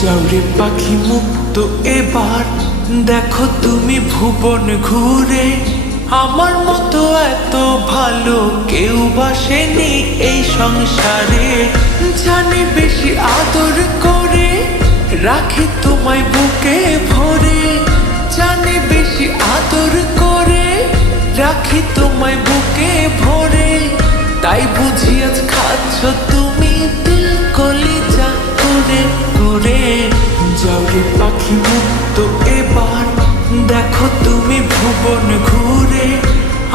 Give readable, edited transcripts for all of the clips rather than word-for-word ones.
যাও রে পাখি মুক্ত এবার, দেখো তুমি ভুবন ঘুরে। আমার মতো এত ভালো কেউ বাসেনি এই সংসারে। জানি বেশি আদর করে রাখি তোমায় বুকে ভরে। জানি বেশি আদর করে রাখি তোমায় বুকে ভরে। তাই বুঝি আজ খাচ্ছ তুমি দিল কলিজা করে করে। যাও রে পাখি মুক্ত এবার, দেখো তুমি ভুবন ঘুরে।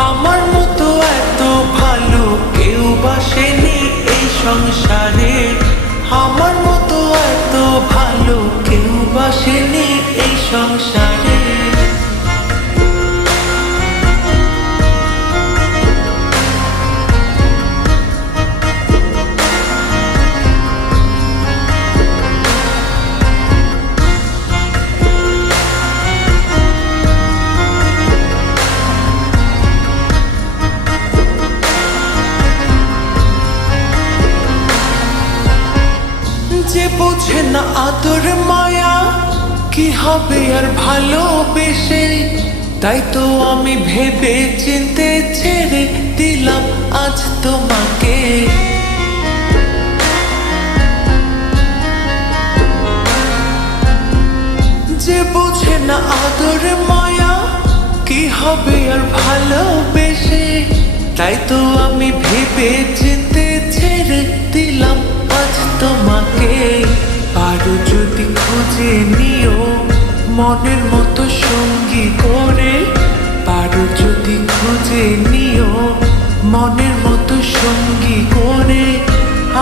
আমার মতো এত ভালো কেউ বাসেনি এই সংসারে। আমার মতো এত ভালো কেউ বাসেনি এই সংসারে। যে বোঝে না আদর মায়া, কি হবে আর ভালোবেসে। তাই তো আমি ভেবে চিনতে ছেড়ে দিলাম আজ তোমাকে। যে বোঝে না আদর মায়া, কি হবে আর ভালোবেসে। তাই তো আমি ভেবে চিনতে ছেড়ে দিলাম আজ তোমাকে। পারো যদি খুঁজে নিও মনের মতো সঙ্গী করে। পারো যদি খুঁজে নিও মনের মতো সঙ্গী করে।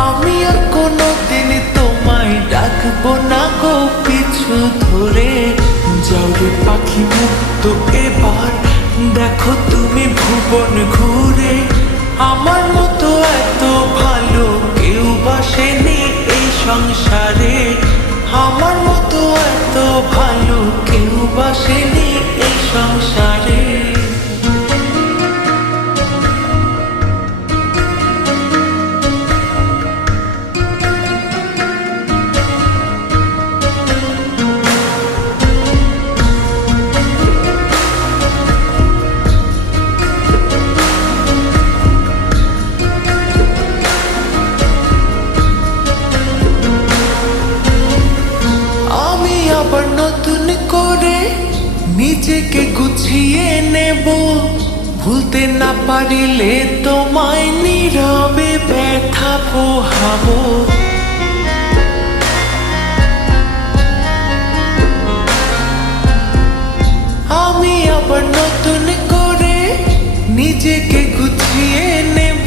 আমি আর কোনোদিন তোমায় ডাকবো না গো পিছু ধরে। যাও রে পাখি মুক্ত এবার, দেখো তুমি ভুবন ঘুরে। আমার মতো এত ভালো কেউ বাসেনি এই সংসারে। আমার মতো এত ভালো কেউ বাসেনি এই সংসারে। আবার নতুন করে নিজেকে গুছিয়ে নেব। ভুলতে না পারিলে তোমায় নীরবে ব্যথা পোহাবো। আমি আবার নতুন করে নিজেকে গুছিয়ে নেব।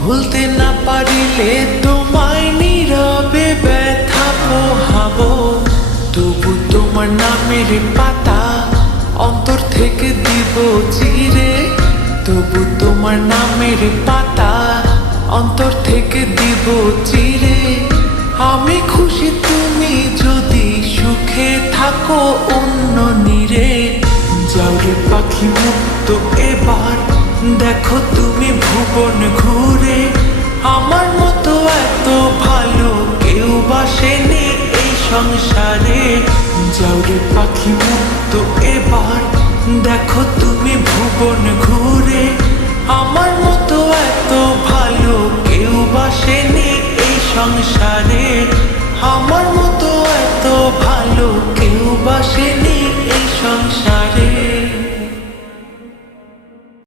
ভুলতে না পারিলে তোমায় নীরবে ব্যথা পোহাবো। তবু তোমার নামের পাতা অন্তর থেকে দিব চিরে। তবু তোমার নামের পাতা অন্তর থেকে দিব চিরে। আমি খুশি তুমি যদি সুখে থাকো অন্য নীরে। যাও রে পাখি মুক্ত এবার, দেখো তুমি ভুবন ঘুরে। আমার মতো এত ভালো কেউ বাসেনি এই সংসারে। যাও রে পাখি মুক্ত এবার, দেখো তুমি ভুবন ঘুরে। আমার মতো এত ভালো কেউ বাসেনি এই সংসারে। আমার মতো এত ভালো কেউ বাসেনি এই সংসারে।